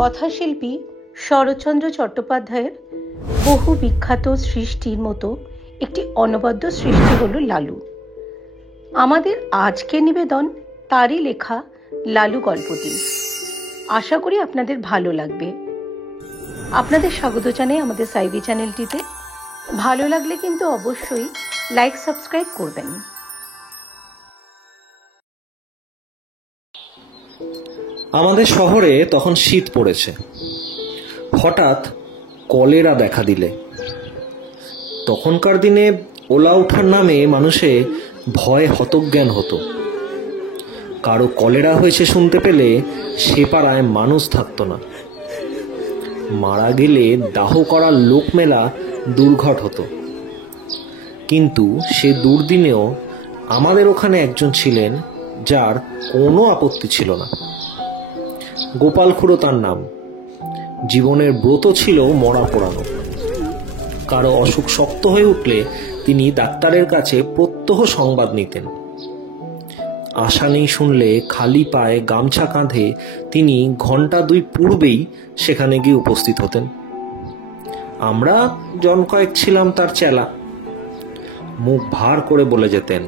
কথাশিল্পী শরৎচন্দ্র চট্টোপাধ্যায়ের বহু বিখ্যাত সৃষ্টির মতো একটি অনবদ্য সৃষ্টি হল লালু। আমাদের আজকের নিবেদন তারই লেখা লালু গল্পটি। আশা করি আপনাদের ভালো লাগবে। আপনাদের স্বাগত জানাই আমাদের সাইবি চ্যানেলটিতে। ভালো লাগলে কিন্তু অবশ্যই লাইক সাবস্ক্রাইব করবেন। আমাদের শহরে তখন শীত পড়েছে। হঠাৎ কলেরা দেখা দিলে। তখনকার দিনে ওলা ওঠার নামে মানুষে ভয়ে হতজ্ঞান হতো। কারো কলেরা হয়েছে শুনতে পেলে সে পাড়ায় মানুষ থাকতো না। মারা গেলে দাহ করার লোক মেলা দুর্ঘট হতো। কিন্তু সে দুর্দিনেও আমাদের ওখানে একজন ছিলেন যার কোনো আপত্তি ছিল না। গোপাল খুড়ো তার নাম। জীবনের ব্রত ছিল মরা পোড়ানো। কারো অসুখ শক্ত হয়ে উঠলে তিনি ডাক্তারের কাছে প্রত্যহ সংবাদ নিতেন। আশা নেই শুনলে খালি পায়ে গামছা কাঁধে তিনি ঘন্টা 2 পূর্বেই সেখানে গিয়ে উপস্থিত হতেন। আমরা জন কয়েক ছিলাম তার চেলা। মুখ ভার করে বলে যেতেন,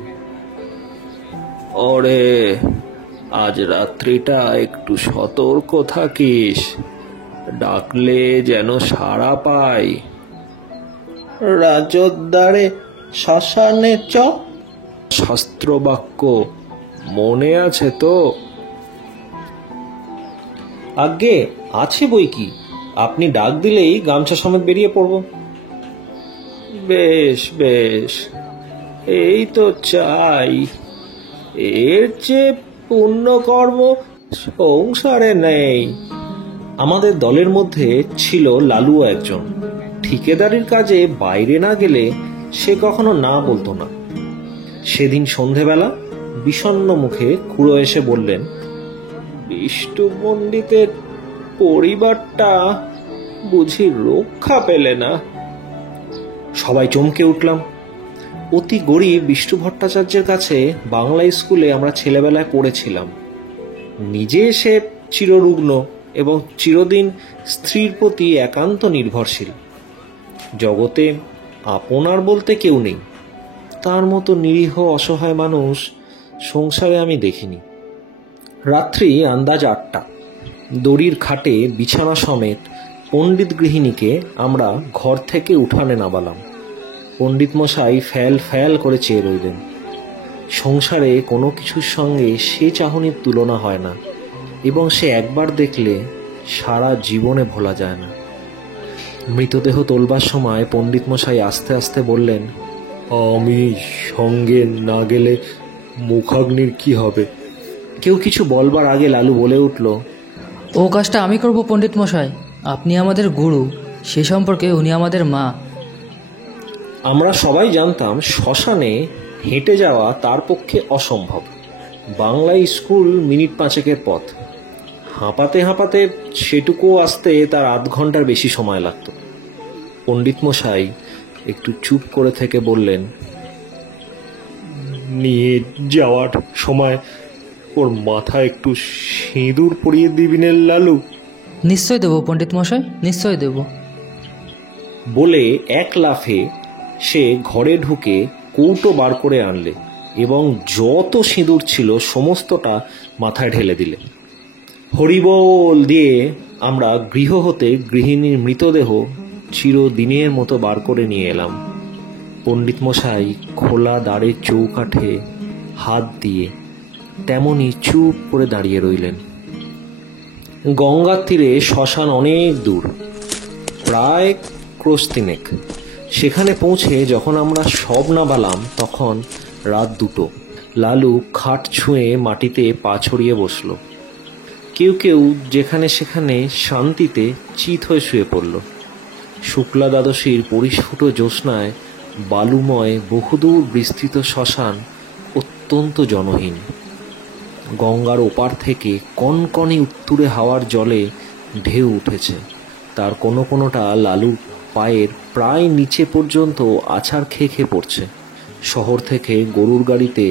ওরে আজ রাত্রিটা একটু সতর্ক থাকিস, ডাকলে যেন সাড়া পাই। রাজদ্বারে শ্মশানে চ, শাস্ত্র বাক্য মনে আছে তো? আজ্ঞে আছে বই কি, আপনি ডাক দিলেই গামছা সমেত বেরিয়ে পড়ব। বেশ বেশ, এই তো চাই। এর চেয়ে পুণ্যকর্ম সংসারে নেই। আমাদের দলের মধ্যে ছিল লালুও একজন। ঠিকাদারির কাজে বাইরে না গেলে সে কখনো না বলতো না। সেদিন সন্ধেবেলা বিষণ্ণ মুখে খুড়ো এসে বললেন, বিষ্টু পণ্ডিতের পরিবারটা বুঝি রক্ষা পেলে না? সবাই চমকে উঠলাম। অতি গরিব বিষ্ণু ভট্টাচার্যের কাছে বাংলা স্কুলে আমরা ছেলেবেলায় পড়েছিলাম। নিজে সে চিররুগ্ন এবং চিরদিন স্ত্রীর প্রতি একান্ত নির্ভরশীল। জগতে আপনার বলতে কেউ নেই। তার মতো নিরীহ অসহায় মানুষ সংসারে আমি দেখিনি। রাত্রি আন্দাজ 8টা। দড়ির খাটে বিছানা সমেত পণ্ডিত গৃহিণীকে আমরা ঘর থেকে উঠানে নামালাম। পণ্ডিত মশাই ফ্যাল ফ্যাল করে চেয়ে রইলেন। সংসারে কোনো কিছুর সঙ্গে সে চাহনির তুলনা হয় না এবং সে একবার দেখলে সারা জীবনে ভোলা যায় না। মৃতদেহ তোলবার সময় পণ্ডিত মশাই আস্তে আস্তে বললেন, আমি সঙ্গে না গেলে মুখাগ্নির কি হবে? কেউ কিছু বলবার আগে লালু বলে উঠল, ও কাজটা আমি করব পণ্ডিত মশাই। আপনি আমাদের গুরু, সে সম্পর্কে উনি আমাদের মা। আমরা সবাই জানতাম শ্মশানে হেঁটে যাওয়া তার পক্ষে অসম্ভব। বাংলা স্কুল মিনিট 5 পথ। হাঁপাতে হাঁপাতে সেটুকু আসতে তার আধ ঘন্টার বেশি সময় লাগত। পণ্ডিত মশাই একটু চুপ করে থেকে বললেন, নিয়ে যাওয়ার সময় ওর মাথায় একটু সিঁদুর পরিয়ে দিবিনে লালু? নিশ্চয় দেব পণ্ডিত মশাই, নিশ্চয় দেব। বলে এক লাফে সে ঘরে ঢুকে কৌটো বার করে আনলে এবং যত সিঁদুর ছিল সমস্তটা মাথায় ঢেলে দিলে। হরিবোল দিয়ে আমরা গৃহ হতে গৃহিণীর মৃতদেহ চিরদিনের মতো বার করে নিয়ে এলাম। পণ্ডিত মশাই খোলা দ্বারের চৌকাঠে হাত দিয়ে তেমনি চুপ করে দাঁড়িয়ে রইলেন। গঙ্গার তীরে শ্মশান অনেক দূর, প্রায় ক্রোশ 3। সেখানে পৌঁছে যখন আমরা সব নামালাম তখন রাত 2টো। লালু খাট ছুঁয়ে মাটিতে পা ছড়িয়ে বসল। কেউ কেউ যেখানে সেখানে শান্তিতে চিত হয়ে শুয়ে পড়ল। শুক্লা দ্বাদশীর পরিস্ফুট জ্যোৎস্নায় বালুময় বহুদূর বিস্তৃত শ্মশান অত্যন্ত জনহীন। গঙ্গার ওপার থেকে কনকনে উত্তুরে হাওয়ার জলে ঢেউ উঠেছে। তার কোনো কোনোটা লালুর পায়ের প্রায় নিচে পর্যন্ত আছাড় খেয়ে খেয়ে পড়ছে। শহর থেকে গরুর গাড়িতে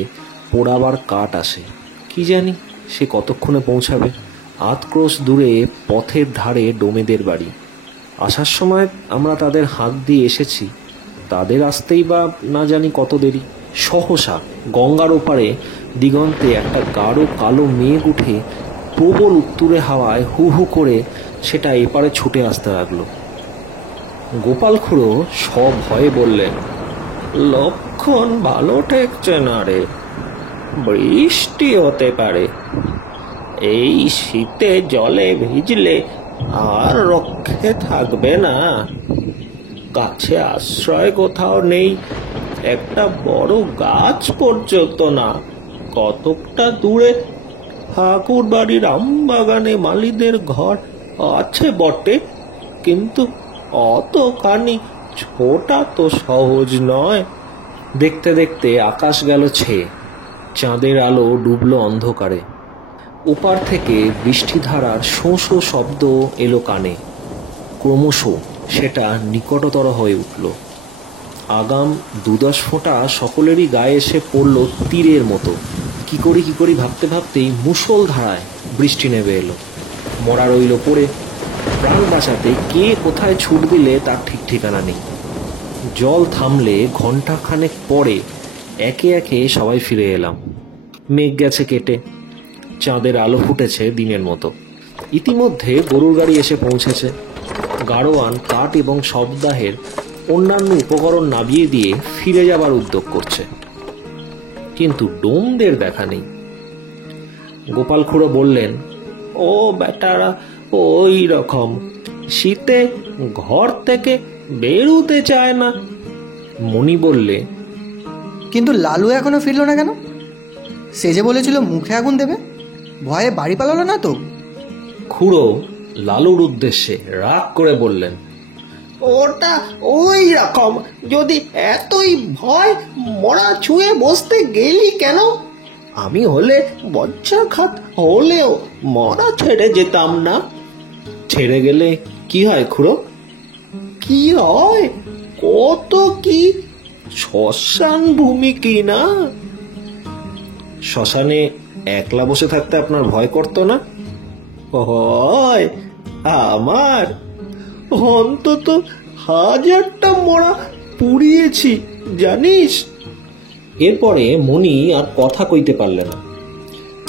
পোড়াবার কাঠ আসে। কি জানি সে কতক্ষণে পৌঁছাবে। আধ ক্রোশ দূরে পথের ধারে ডোমেদের বাড়ি। আসার সময় আমরা তাদের হাঁক দিয়ে এসেছি, তাদের আসতেই বা না জানি কত দেরি। সহসা গঙ্গার ওপারে দিগন্তে একটা গাঢ় কালো মেঘ উঠে প্রবল উত্তুরে হাওয়ায় হু হু করে সেটা এপারে ছুটে আসতে লাগলো। গোপাল খুড়ো সভয়ে বললেন, লক্ষণ ভালো ঠেকছে না রে, বৃষ্টি হতে পারে। এই শীতে জলে ভিজলে আর রক্ষে থাকবে না। কাছে আশ্রয় কোথাও নেই, একটা বড় গাছ পর্যন্ত না। কতকটা দূরে ঠাকুর বাড়ির আমবাগানে মালিদের ঘর আছে বটে, কিন্তু অতখানি ছোটা তো সহজ নয়। দেখতে দেখতে আকাশ গেল ছেয়ে, চাঁদের আলো ডুবলো অন্ধকারে। ওপার থেকে বৃষ্টিধারার শোঁ শোঁ শব্দ এলো কানে। ক্রমশ সেটা নিকটতর হয়ে উঠল। আগাম 2-10 ফোঁটা সকলেরই গায়ে এসে পড়ল তীরের মতো। কি করি ভাবতে ভাবতেই মুষল ধারায় বৃষ্টি নেমে এলো। মরা রইল পড়ে। প্রাণ বাঁচাতে কে কোথায় ছুট দিলে তার ঠিক ঠিকানা নেই। জল থামলে ঘণ্টাখানেক পরে একে একে সবাই ফিরে এলাম। মেঘ গেছে কেটে, চাঁদের আলো ফুটেছে দিনের মতো। ইতিমধ্যে গরুর গাড়ি এসে পৌঁছেছে। গাড়োয়ান কাঠ এবং শবদাহের অন্যান্য উপকরণ নামিয়ে দিয়ে ফিরে যাবার উদ্যোগ করছে, কিন্তু ডোমদের দেখা নেই। গোপাল খুড়ো বললেন, ও বেটারা ওই রকম, শীতে ঘর থেকে বেরুতে চায় না। মণি বললে, কিন্তু লালু এখনো ফিরল না কেন? সে যে বলেছিল মুখে আগুন দেবে, ভয়ে বাড়ি পালালো না তো? খুড়ো লালুর উদ্দেশ্যে রাগ করে বললেন, ওটা ওই রকম, যদি এতই ভয় মরা ছুঁয়ে বসতে গেলি কেন? আমি হলে বজ্রাঘাত হলেও মরা ছেড়ে যেতাম না। ছেড়ে গেলে কি হয় খুড়ো? কি হয়? কত কি, শ্মশান ভূমি কি না? শ্মশানে একলা বসে থাকতে আপনার ভয় করতো না? হয় আমার, অন্তত 1000টা মরা পুড়িয়েছি জানিস। এরপরে মণি আর কথা কইতে পারলে না,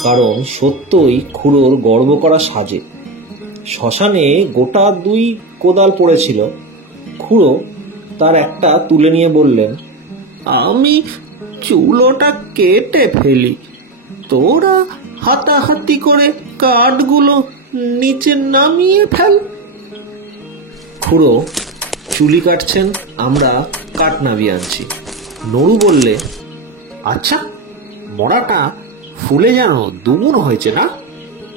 কারণ সত্যই খুড়োর গর্ব করা সাজে। শ্মশানে গোটা 2 কোদাল পড়েছিল। খুড়ো তার একটা তুলে নিয়ে বললেন, আমি চুলোটা কেটে ফেলি, তোরা হাতাহাতি করে কাঠগুলো নিচে নামিয়ে ফেল। খুড়ো চুলি কাটছেন, আমরা কাঠ নামিয়ে আনছি। নড়ু বললে, আচ্ছা, মরাটা ফুলে যেন দুগুণ হয়েছে না?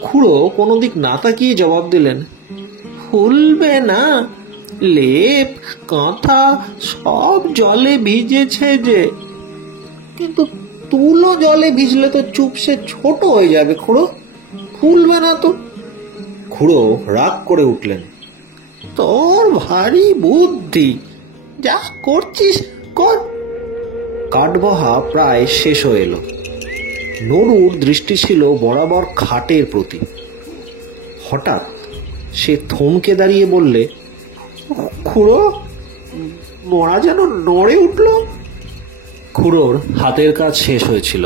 খুড়ো কোনো দিক না তাকিয়ে জবাব দিলেন, ফুলবে না, লেপ কাঁথা সব জলে ভিজেছে যে। কিন্তু তুলো জলে ভিজলে তো চুপসে ছোট হয়ে যাবে খুড়ো, ফুলবে না তো। খুড়ো রাগ করে উঠলেন, তোর ভারী বুদ্ধি, যা করছিস কর। কাঠবহা প্রায় শেষ হয়ে এলো। নড়ুর দৃষ্টি ছিল বরাবর খাটের প্রতি। হঠাৎ সে থমকে দাঁড়িয়ে বললে, খুড়ো, মরা যেন নড়ে উঠল। খুড়োর হাতের কাজ শেষ হয়েছিল।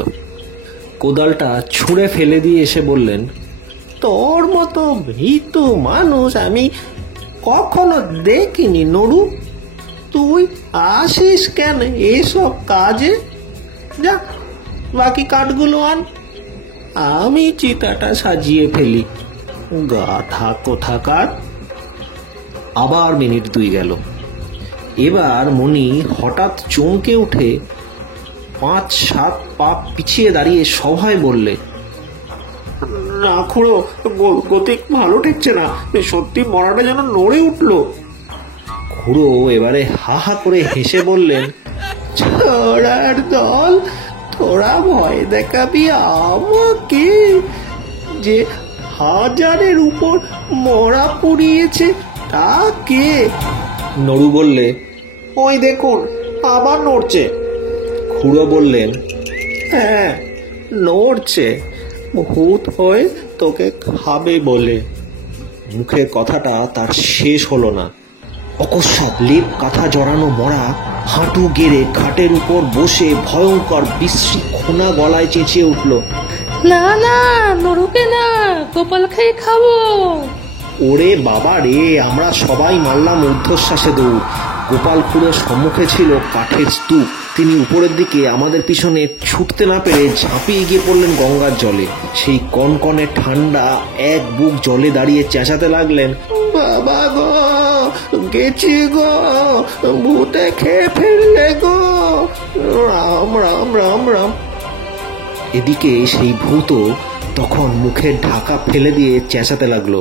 কোদালটা ছুঁড়ে ফেলে দিয়ে এসে বললেন, তোর মতো ভীতু মানুষ আমি কখনো দেখিনি নড়ু। তুই আসিস কেন এসব কাজে? যা, বাকি কাঠগুলো আন, আমি চিতাটা সাজিয়ে ফেলি। গাধা কোথাকার। আবার মিনিট 2 গেল। এবার মণি হঠাৎ চমকে উঠে 5-7 পা পিছিয়ে দাঁড়িয়ে সভায় বললে, না খুড়ো, গতিক ভালো ঠেকছে না, সত্যি মরাটা যেন নড়ে উঠলো। খুড়ো এবারে হা হা করে হেসে বললেন, ছড়ার দল, তোরা ভয় দেখাবি আমাকে, যে 1000-এর উপর মরা পুড়িয়েছে তাকে। নড়ু বললে, ওই দেখুন আবার নড়ছে। খুড়ো বললেন, হ্যাঁ, নড়ছে, ভূত হয়ে তোকে খাবে বলে। মুখের কথাটা তার শেষ হলো না, অকস্মাৎ লেপ কাঁথা জড়ানো মরা হাঁটু গেড়ে খাটের উপর বসে ভয়ঙ্কর বিশ্রী খোনা গলায় চেঁচিয়ে উঠল, না না, নরকে না, গোপাল খেয়ে খাবো। ওরে বাবা রে! আমরা সবাই মারলাম ঊর্ধ্বশ্বাসে দৌড়। গোপাল খুড়োর সম্মুখে ছিল কাঠের স্তূপ। তিনি উপরের দিকে আমাদের পিছনে ছুটতে না পেরে ঝাঁপিয়ে গিয়ে পড়লেন গঙ্গার জলে। সেই কনকনে ঠান্ডা এক বুক জলে দাঁড়িয়ে চেঁচাতে লাগলেন, বাবা গো, গেছি গো, ভূতে খেয়ে ফেললে গো, রাম রাম রাম রাম। এদিকে সেই ভূত তখন মুখের ঢাকা ফেলে দিয়ে চেঁচাতে লাগলো,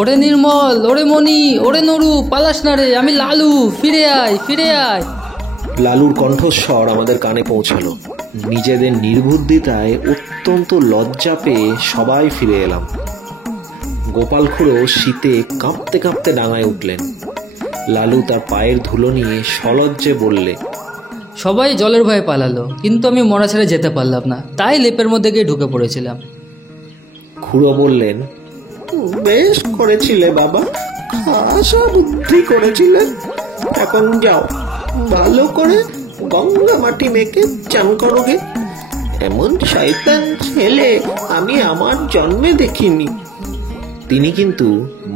ওরে নির্মল, ওরে মণি, ওরে নরু, পালাস না রে, আমি লালু, ফিরে আয়, ফিরে আয়। লালুর কণ্ঠস্বর আমাদের কানে পৌঁছালো। নিজেদের নির্বুদ্ধিতায় অত্যন্ত লজ্জা পেয়ে সবাই ফিরে এলাম। গোপাল খুড়ো শীতে কাঁপতে কাঁপতে ডাঙায় উঠলেন। লালু তার পায়ের ধুলো নিয়ে সলজ্জে বললে, সবাই জলের ভয়ে পালালো, কিন্তু আমি মরা ছেড়ে যেতে পারলাম না, তাই লেপের মধ্যে গিয়ে ঢুকে পড়েছিলাম। খুড়ো বললেন, বেশ করেছিলে বাবা, খাসা বুদ্ধি করেছিলে। এখন যাও, ভালো করে গঙ্গা মাটি মেখে চান করোগে। এমন শয়তান ছেলে আমি আমার জন্মে দেখিনি। তিনি কিন্তু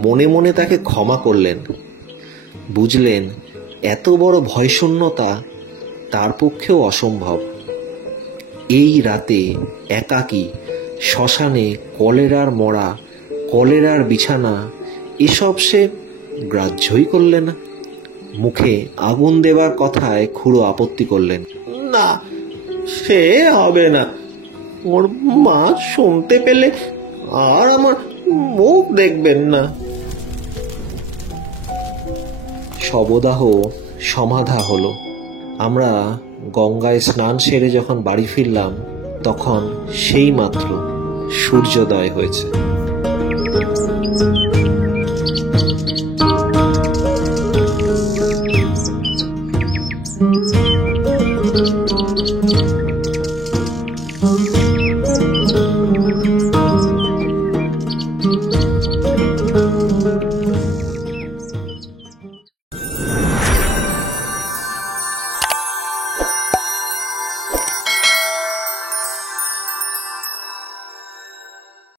মনে মনে তাকে ক্ষমা করলেন। বুঝলেন এত বড় ভয়শূন্যতা তার পক্ষেও অসম্ভব। এই রাতে একাকী শ্মশানে কলেরার মরা, কলেরার বিছানা, এসব সে গ্রাহ্যই করলে না। মুখে আগুন দেবার কথায় খুড়ো আপত্তি করলেন, না, সে হবে না। ওর মা শুনতে পেলে আর আমার মুখ দেখবেন না। শবদাহ সমাধা হলো। আমরা গঙ্গায় স্নান সেরে যখন বাড়ি ফিরলাম, তখন সেই মাত্র সূর্যোদয় হয়েছে।